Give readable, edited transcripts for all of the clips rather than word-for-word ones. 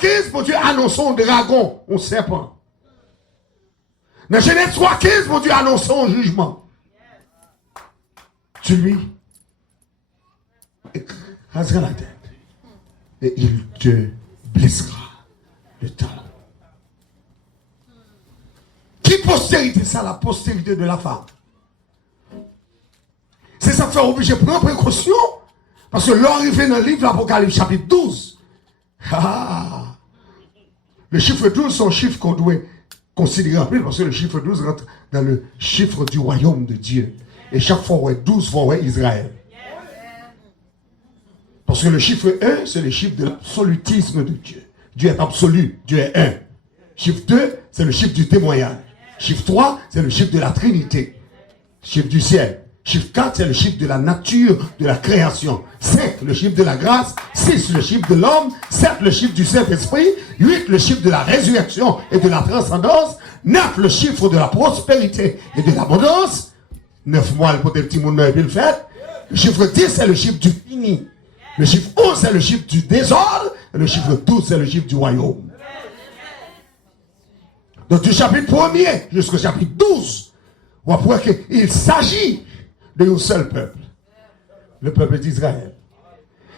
3,15, mon Dieu annonce un dragon, un serpent. Dans Genèse 3,15, mon Dieu annonce un jugement. Tu lui écraseras la tête et il te blessera le talon. Qui postérité ça? La postérité de la femme. C'est ça qui fait obligé de prendre précaution. Parce que l'arrivée dans le livre l'Apocalypse chapitre 12. Le chiffre 12, c'est un chiffre qu'on doit considérer en plus, parce que le chiffre 12 rentre dans le chiffre du royaume de Dieu. Et chaque fois, ouais, 12 fois, ouais, Israël. Parce que le chiffre 1, c'est le chiffre de l'absolutisme de Dieu. Dieu est absolu, Dieu est un. Chiffre 2, c'est le chiffre du témoignage. Chiffre 3, c'est le chiffre de la Trinité. Chiffre du ciel. Chiffre 4, c'est le chiffre de la nature, de la création. 5, le chiffre de la grâce. 6, le chiffre de l'homme. 7, le chiffre du Saint-Esprit. 8, le chiffre de la résurrection et de la transcendance. 9, le chiffre de la prospérité et de l'abondance. 9 mois pour des petits monde et puis le fait. Le chiffre 10, c'est le chiffre du fini. Le chiffre 11, c'est le chiffre du désordre. Et le chiffre 12, c'est le chiffre du royaume. Donc du chapitre 1er jusqu'au chapitre 12, on va voir qu'il s'agit d'un seul peuple. Le peuple d'Israël.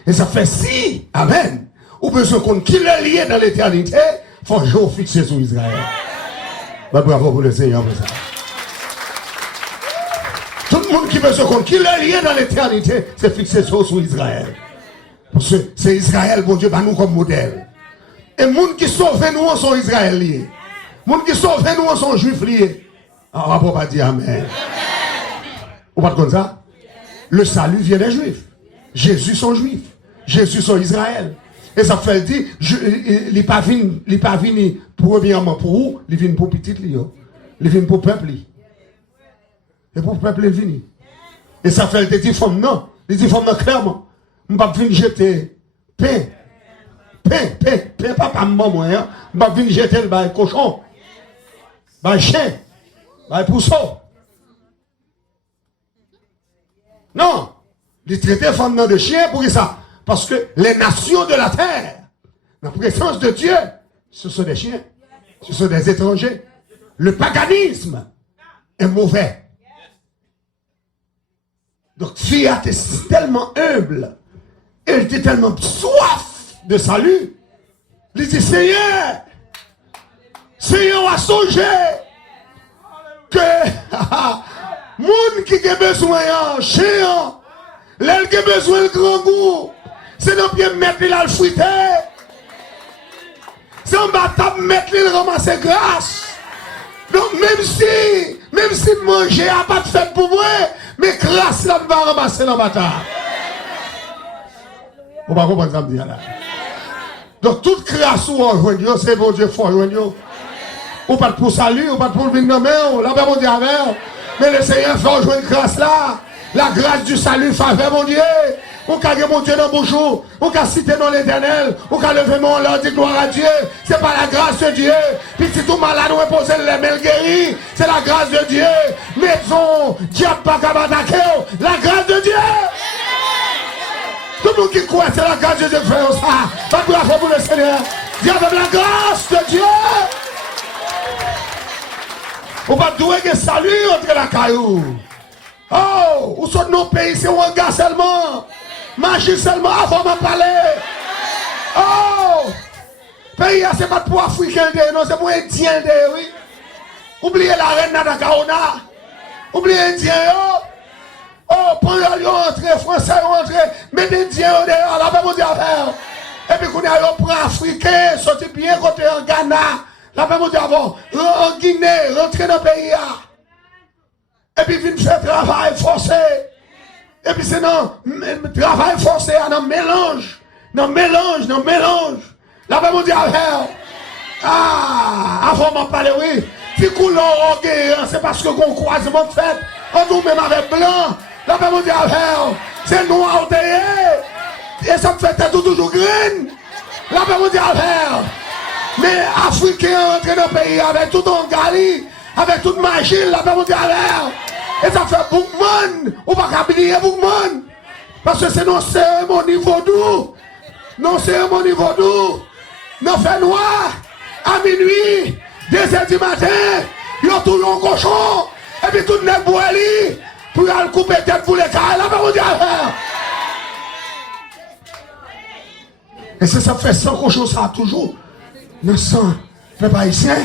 Et ça fait si, amen, ou besoin qu'on qui est lié dans l'éternité, il faut jour fixer sur Israël. Ben, bravo pour le Seigneur pour ça. Tout le monde qui veut se compte qu'il est lié dans l'éternité, c'est fixé sur Israël. Parce que c'est Israël, bon Dieu, bah nous comme modèle. Et les gens qui sauvent nous sont Israël liés. Les gens qui sauvent nous sont juifs liés. On ne va pas dire amen. Vous pas comme ça? Le salut vient des juifs. Jésus sont juifs. Jésus sont Israël. Et ça fait dire, il n'est pas venu premièrement pour vous, il vient pour petit Lio. Il vient pour le peuple. Et pour le peuple, il vient. Et ça fait dire, femme non. Il dit, femme non, clairement. Je ne vais pas venir jeter pain, papa, maman, hein. Je ne vais pas venir jeter le cochon, le chien, le pousseau. Non, il traitait femme de chien pour ça. Parce que les nations de la terre, la présence de Dieu, ce sont des chiens, ce sont des étrangers. Le paganisme est mauvais. Donc, fille était tellement humble, elle était tellement soif de salut. Il dit, Seigneur, a songé que moun qui a besoin de chien, l'elle qui a besoin de grand goût, c'est non bien mettre là le fruité. C'est un bâtard mettre le ramasser grâce. Donc même si manger n'a pas de fait pour moi, mais grâce là va ramasser dans le bâtard. On va comprendre ça me dire là. Donc toute grâce où on joue, c'est bon Dieu fort joue. Ou pas pour salut, ou pas pour le venir là là bon Dieu avec. Mais le Seigneur fait jouer une grâce là. La grâce du salut faveur mon Dieu. Ou qu'à mon Dieu dans le jour, ou qu'à citer dans l'éternel, ou qu'à lever mon nom, dire gloire à Dieu. C'est pas la grâce de Dieu. Puis si tout malade, on poser les mains guéris, c'est la grâce de Dieu. Maison, diable pas qu'à m'attaquer, la grâce de Dieu. Tout le monde qui croit, c'est la grâce de Dieu qui fait ça. Pas bravo pour le Seigneur. Dieu avec la grâce de Dieu. On va douer que salut entre la caillou. Oh, où sont nos pays, c'est un gars seulement. Magie seulement avant de parler. Oh, pays, c'est pas pour Africain, non, c'est pour Indien, oui. Oubliez la reine d'Akaona. Oubliez Indien, oh, pendant qu'ils rentrent, Français rentrent, mettez Indien dehors, la même chose à faire. Et puis qu'on a pris Africain, sorti bien côté en Ghana, la même chose avant, en Guinée, rentrer dans le pays. Et puis vient faire travail forcé. Et puis c'est non, travail forcé, non mélange. Non mélange. La même dit à faire. Ah, avant m'en parler, oui. Si couleur c'est parce que qu'on croisement fait. On nous même avec blanc. La même dit à faire. C'est noir et ça me fait toujours green. La même dit à faire. Mais Africains rentrent dans le pays avec tout en Gali, avec toute machine, la même dit à faire. Et ça fait beaucoup de monde. On va pas oublier beaucoup de monde. Parce que c'est nos cérémonies vaudou. Nos cérémonies vaudou. dans le fait noir, à minuit, 2h du matin, ils ont tout un cochon, et puis tout le monde boit pour aller couper tête pour les cas. Là, on dit et c'est ça fait 100 cochons, ça toujours. Dans 100, peuple haïtien,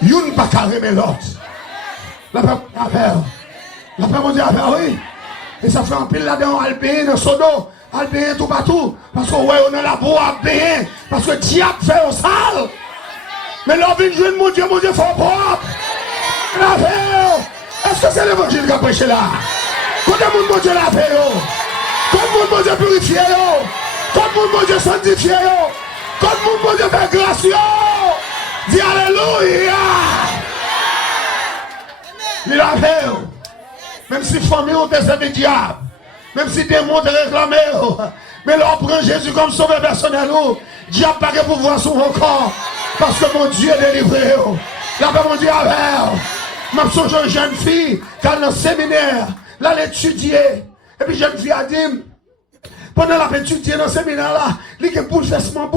y'une pas carré mais l'autre. La peuple affaire. La peuple dit affaire, oui. Et ça fait un pile là-dedans, Albéen, dans Sodo, Albéen tout partout. Parce que ouais, on est là pour Albéen. Parce que diable fait au sale. Mais l'on vient de jouer mon Dieu faut propre. L'affaire. Est-ce que c'est l'évangile qui a prêché là? Quand le monde, mon Dieu, l'a fait, quand le monde, mon Dieu, purifié, quand le monde, mon Dieu, sanctifié, quand le monde, mon Dieu, fait grâce, dis Alléluia. Il l'a fait. Même si famille ont des diable, même si démons te réclamé, mais là on prend Jésus comme sauveur personnel, diable pas de pouvoir sur mon corps, parce que mon Dieu est délivré. Là, mon Dieu, m'a songe une jeune fille qui a dans le séminaire, là l'étudier, et puis jeune fille a dit, pendant la étudier dans le séminaire là, il y a bouleversement,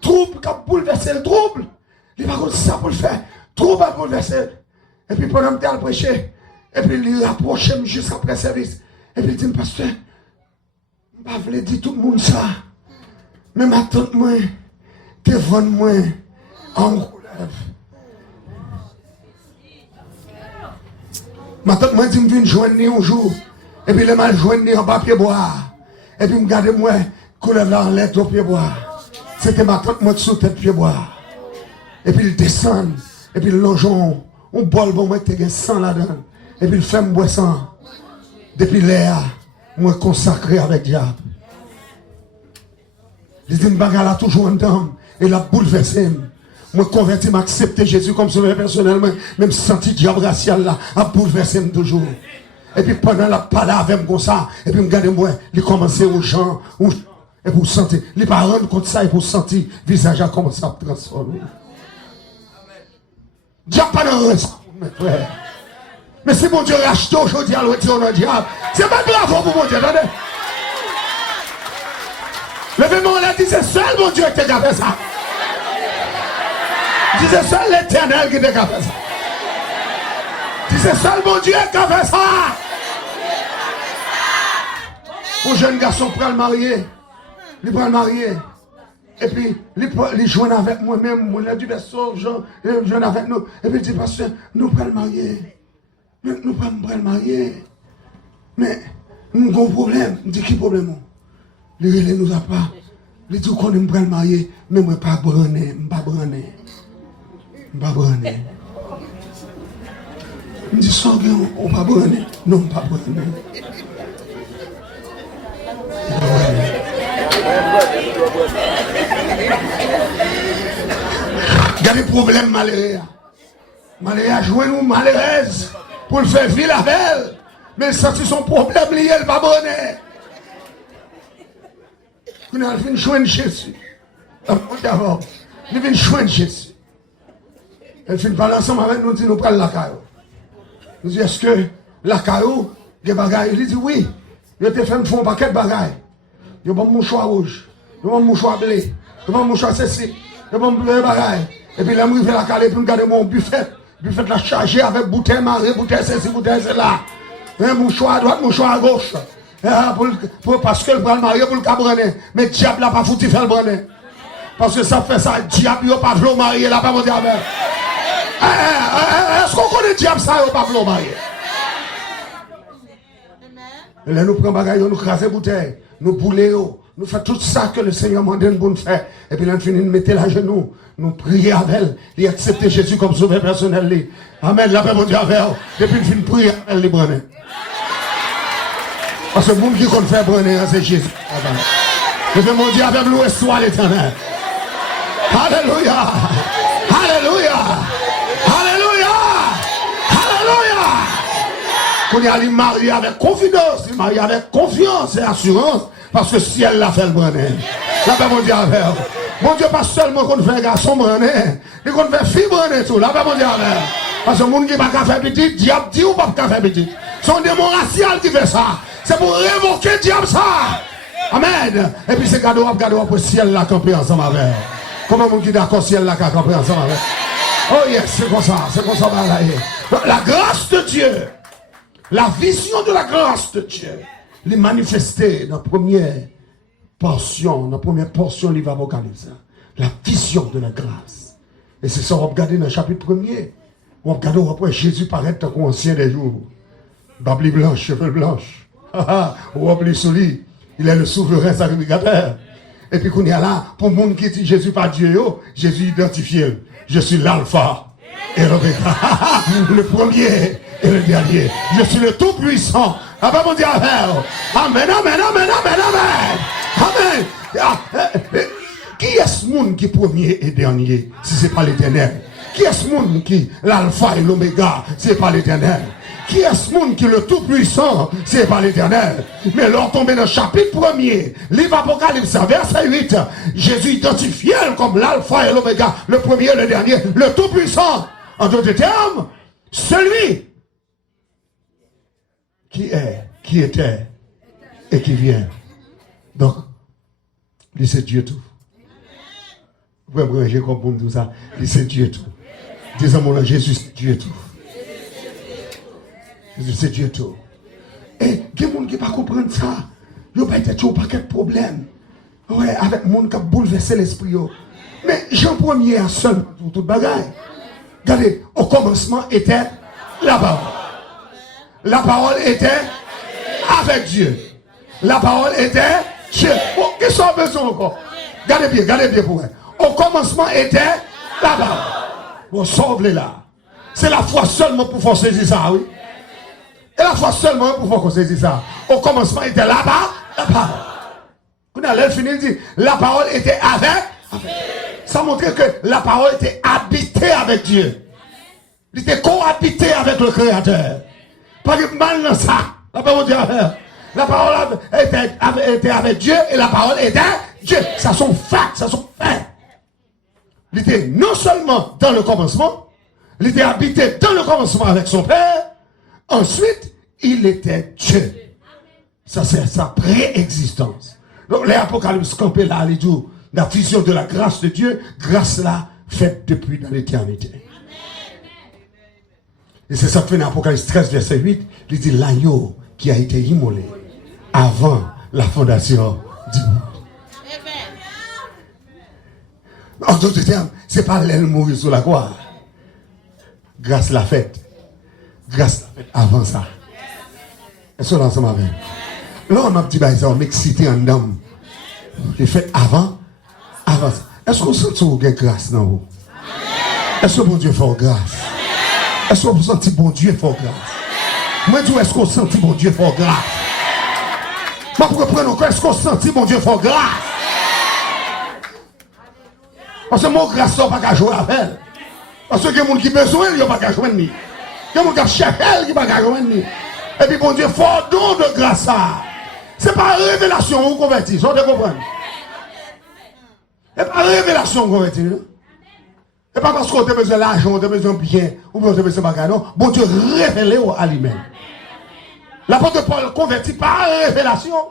trouble, qui a bouleversé le trouble, il va comme ça pour le faire, trouble à bouleverser, et puis pendant que tu as prêché, et puis il rapproche juste après le service. Et puis il dit, pasteur, je ne veux pas dire tout le monde ça. Mais ma tante, moi, devant moi, en relève. Ma tante, moi, dit, je viens joindre un jour. Et puis il m'a joindre en papier bois. Et puis je me garde moi, couleur là en lettre au pied bois. C'était ma tante, moi, sous tête pied bois. Et puis il descend. Et puis le longeon, on bol, bon, moi, tu as 100 là-dedans. Et puis il fait me boire sang. Depuis l'air, moi consacré avec diable. Il dit, bagarre là toujours en dame. Et la bouleversé. Moi converti, m'accepter Jésus comme sauveur personnellement. Même senti diable racial là, a bouleversé toujours. Et puis pendant la parole avec moi comme ça, et puis me garde moi, il commençait aux gens, et pour sentir. Il pas rendre compte ça, et pour sentir, le visage a commencé à transformer. Diable pas dans le reste, mes frères. Mais si mon Dieu rachète aujourd'hui à l'audition dans le diable, c'est pas bravo pour mon Dieu, attendez. Levez-moi, on a dit, c'est seul mon Dieu qui a fait ça. Dis, c'est seul l'Éternel qui a fait ça. Dis, c'est seul mon Dieu qui a fait ça. Un jeune garçon prend le marier. Il prend le marier. Et puis, il joue avec moi-même, il a du berceau, il joue avec nous. Et puis il dit, pasteur, nous prenons le marier. Nous ne pouvons pas le marier. Mais nous avons un problème. Je dis, qui problème? Il ne nous a pas. Il dit qu'on ne peut pas le marier. Mais moi, pas branner. Je ne pas branner. Je ne pas branner. Il dit, sans que on ne pas branner. Non, pas branner. Il y a des problèmes malheureux. Malheureux a joué nous malheureuse. Pour le faire vivre la belle. Mais ça, c'est son problème lié, elle va bonner. Il vient joindre Jésus. D'abord, il vient joindre Jésus. Elle vient parler ensemble avec nous, dit nous prenons la caillou. Nous dit, est-ce que la caillou, il y a des bagailles? Il dit oui. Il te fait un paquet de bagailles. Il y a un mouchoir rouge, il y a un mouchoir blé, il y a un mouchoir ceci, il y a un bagaille. Et puis, il a mis la caillou pour me garder mon buffet. Puis faites la charger avec bouteille marée, bouteille ceci, bouteille cela. Un mouchoir à droite, mouchoir à gauche. Parce que le bras marié pour le cabrener. Mais le diable n'a pas foutu faire le brener. Parce que ça fait ça, le diable n'a pas voulu marier, là, pas mon diable. Est-ce qu'on connaît le diable, ça, il n'a pas voulu marier? Et là, nous prenons bagaille, nous crasons bouteille, nous boulons, nous faisons tout ça que le Seigneur m'a demandé de faire. Et puis là, nous finissons de mettre la genou. Nous prions avec elle, et accepter Jésus comme sauveur personnel. Amen, la paix mon Dieu avec elle. Et puis nous finissons de prier avec elle, les brûler. Parce que le monde qui compte faire brûler, c'est Jésus. Et puis mon Dieu avec l'ouest soit l'éternel. Alléluia. Alléluia. Alléluia. Alléluia. Qu'on y a les mariés avec confidence, les mariés avec confiance et assurance. Parce que si elle l'a fait le brûler. La paix mon Dieu avec elle. Mon Dieu, pas seulement qu'on fait garçon brûler, mais qu'on fait fille brûler tout. La paix mon Dieu avec elle. Parce que le monde qui n'a pas faire petit, diable dit ou pas faire petit. C'est un démon racial qui fait ça. C'est pour révoquer le diable ça. Amen. Et puis c'est cadeau pour le ciel là camper ensemble avec. Comment on dit d'accord ciel là qu'à camper ensemble avec? Oh yes, c'est comme ça là. La grâce de Dieu, la vision de la grâce de Dieu, les manifester dans la première portion du livre Apocalypse. La vision de la grâce. Et c'est ça qu'on va regarder dans le chapitre 1er. On va regarder après Jésus paraître comme ancien des jours. Babli blanche, cheveux blanches. On va oublier sous lui. Il est le souverain sacrificateur. Et puis qu'on est là, pour le monde qui dit Jésus pas Dieu, Jésus identifié. Je suis l'alpha et l'oméga. Le premier et le dernier. Je suis le tout-puissant. Ah ben mon Dieu, amen, amen, amen, amen, amen. Amen. Qui est ce monde qui est premier et dernier, si ce n'est pas l'Éternel? Qui est ce monde qui l'alpha et l'oméga, si ce n'est pas l'Éternel? Qui est ce monde qui est le tout-puissant, si ce n'est pas l'Éternel? Mais lors tomber dans le chapitre 1er, livre Apocalypse, verset 8, Jésus identifié comme l'alpha et l'oméga, le premier et le dernier, le tout-puissant. En d'autres termes, celui qui est, qui était et qui vient. Donc, lui c'est Dieu tout. Vous pouvez j'ai compris tout ça. Lui c'est Dieu tout. Disons-moi, Jésus c'est Dieu tout. Jésus c'est Dieu tout. Et il y a des gens qui ne comprennent pas ça. Il n'y a pas de paquet de problèmes. Ouais, avec des gens qui ont bouleversé l'esprit. Mais Jean 1er a seul pour toute bagaille. Regardez, au commencement était la parole. La parole était avec Dieu. La parole était Dieu. Oh, qu'est-ce qu'on a besoin encore? Regardez bien pour elle. Au commencement était la parole. Bon, sauve-les là. C'est la foi seulement pour faire saisir ça, oui. Et la foi seulement pour faire saisir ça. Au commencement était là-bas, la parole. Quand on a fini, il dit, la parole était avec. Ça montrait que la parole était habitée avec Dieu. Il était cohabité avec le Créateur. Pas de mal dans ça. La parole était avec Dieu et la parole était Dieu. Ça sont faits, ça sont faits. Il était non seulement dans le commencement, il était habité dans le commencement avec son Père. Ensuite, il était Dieu. Ça, c'est sa préexistence. Donc, les Apocalypse campés là, les dit, la vision de la grâce de Dieu, grâce là, faite depuis dans l'éternité. Et c'est ça que fait dans Apocalypse 13, verset 8, il dit l'agneau qui a été immolé avant la fondation du monde. En d'autres termes, ce n'est pas l'aile mourir sur la croix. Grâce la fête. Grâce la fête avant ça. Est-ce qu'on est ensemble avec? Là, on m'a dit, ça, on m'excite en dame. Les fêtes avant ça. Est-ce qu'on sent que vous grâce dans vous? Est-ce que bon Dieu fait grâce? Est-ce que vous sentez bon Dieu fait grâce? Moi, je dis, est-ce qu'on sent bon Dieu fait grâce? Moi, pour reprendre encore, est-ce qu'on sent bon Dieu fait grâce? Parce que mon grâce, ça n'a pas qu'à jouer avec elle. Parce que les gens qui ont besoin, ils n'ont pas qu'à jouer avec elle. Les gens qui ont cherché elle, qui n'ont pas qu'à jouer avec elle. Et puis, bon Dieu, fort don de grâce ça. Ce n'est pas révélation, vous convertissez, vous comprenez? Ce n'est pas révélation, vous convertissez. Ce n'est pas parce qu'on a besoin d'argent, on a besoin de bien, ou on a besoin de bagage, non. Bon Dieu, révélé à lui-même. L'apôtre Paul convertit par révélation.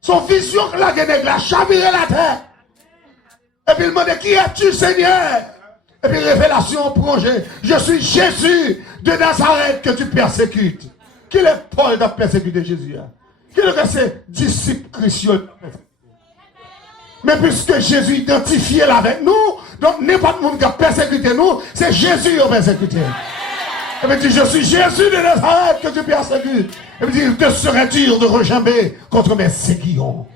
Son vision, la guenègue, la chaviré la terre. Et puis il demande, qui es-tu, Seigneur? Et puis révélation, projet. Je suis Jésus de Nazareth que tu persécutes. Qui est Paul de persécuter Jésus? Qui est ses disciples chrétiens? Mais puisque Jésus identifié là avec nous, donc n'importe monde qui a persécuté nous, c'est Jésus qui a persécuté. Et puis dit, je suis Jésus de Nazareth que tu persécutes. Et puis dit, il te serait dur de rejamber contre mes séquillons.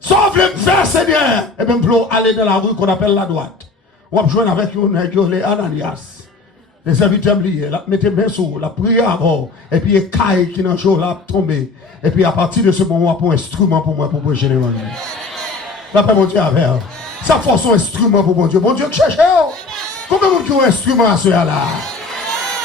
Sauve-le me faire, Seigneur. Et bien, pour aller dans la rue qu'on appelle la droite. On va jouer avec les Ananias. Les serviteurs liés, mettez bien sous, la prière avant. Et puis, il y a Caille qui dans le jour là tombé. Et puis, à partir de ce moment, pour un instrument pour moi, pour prêcher l'évangile. D'après mon Dieu, avec. Ça fait son instrument pour mon Dieu. Mon Dieu, qui cherche. Combien de monde qui ont un instrument à ce là?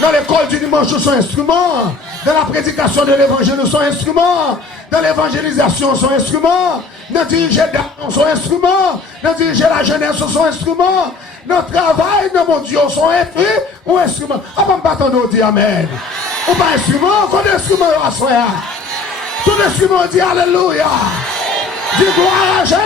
Dans l'école du dimanche, nous sommes instruments. Dans la prédication de l'évangile, nous sommes instruments. Dans l'évangélisation, nous sommes instruments. Dans diriger nous sommes instruments. Dans diriger la jeunesse, nous sommes instruments. Dans le travail, dans mon Dieu, nous sommes ou instruments. Ah, ben, battons nous, dit Amen. Ou pas instrument, qu'on instrument à soi. Tout instrument dit Alléluia. Dis gloire à Jésus.